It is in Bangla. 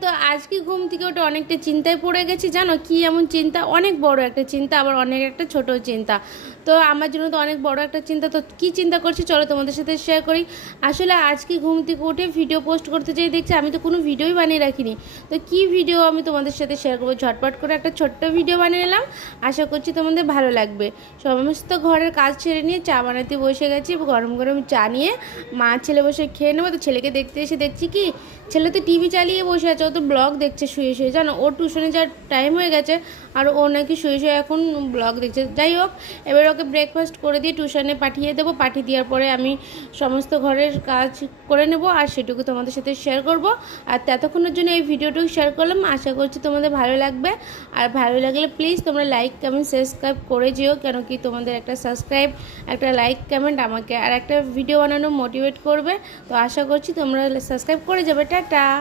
তো আজকে ঘুম থেকে ওটা অনেকটা চিন্তায় পড়ে গেছি, জানো কি এমন চিন্তা, অনেক বড় একটা চিন্তা, আবার অনেক একটা ছোট চিন্তা। তো আমার জন্য তো অনেক বড় একটা চিন্তা। তো কি চিন্তা করছি চলো তোমাদের সাথে শেয়ার করি। আসলে আজকে ঘুম থেকে উঠে ভিডিও পোস্ট করতে চাই, দেখছি আমি তো কোনো ভিডিওই বানিয়ে রাখিনি। তো কি ভিডিও আমি তোমাদের সাথে শেয়ার করবো, ঝটপট করে একটা ছোট্ট ভিডিও বানিয়ে নিলাম। আশা করছি তোমাদের ভালো লাগবে। সমস্ত ঘরের কাজ ছেড়ে নিয়ে চা বানাতে বসে গেছি, গরম গরম চা নিয়ে মা ছেলে বসে খেয়ে নেবো। তো ছেলেকে দেখতে এসে দেখছি কি ছেলে তো টিভি চালিয়ে বসে আছে, ও তো ব্লগ দেখছে শুয়ে শুয়ে, জানো ওর টিউশনে যাওয়ার টাইম হয়ে গেছে আর ও নাকি শুয়ে শুয়ে এখন ব্লগ দেখছে। যাই হোক, এবার ওকে ব্রেকফাস্ট করে দিয়ে টিউশনে পাঠিয়ে দেবো। পাঠিয়ে দেওয়ার পরে আমি সমস্ত ঘরের কাজ করে নেব আর সেটুকু তোমাদের সাথে শেয়ার করব। আর ততক্ষণের জন্য এই ভিডিওটুকু শেয়ার করলাম, আশা করছি তোমাদের ভালো লাগবে। আর ভালো লাগলে প্লিজ তোমরা লাইক কমেন্ট সাবস্ক্রাইব করে যেও, কেন কি তোমাদের একটা সাবস্ক্রাইব, একটা লাইক কমেন্ট আমাকে আর একটা ভিডিও বানানো মোটিভেট করবে। তো আশা করছি তোমরা সাবস্ক্রাইব করে যাবে। টাটা।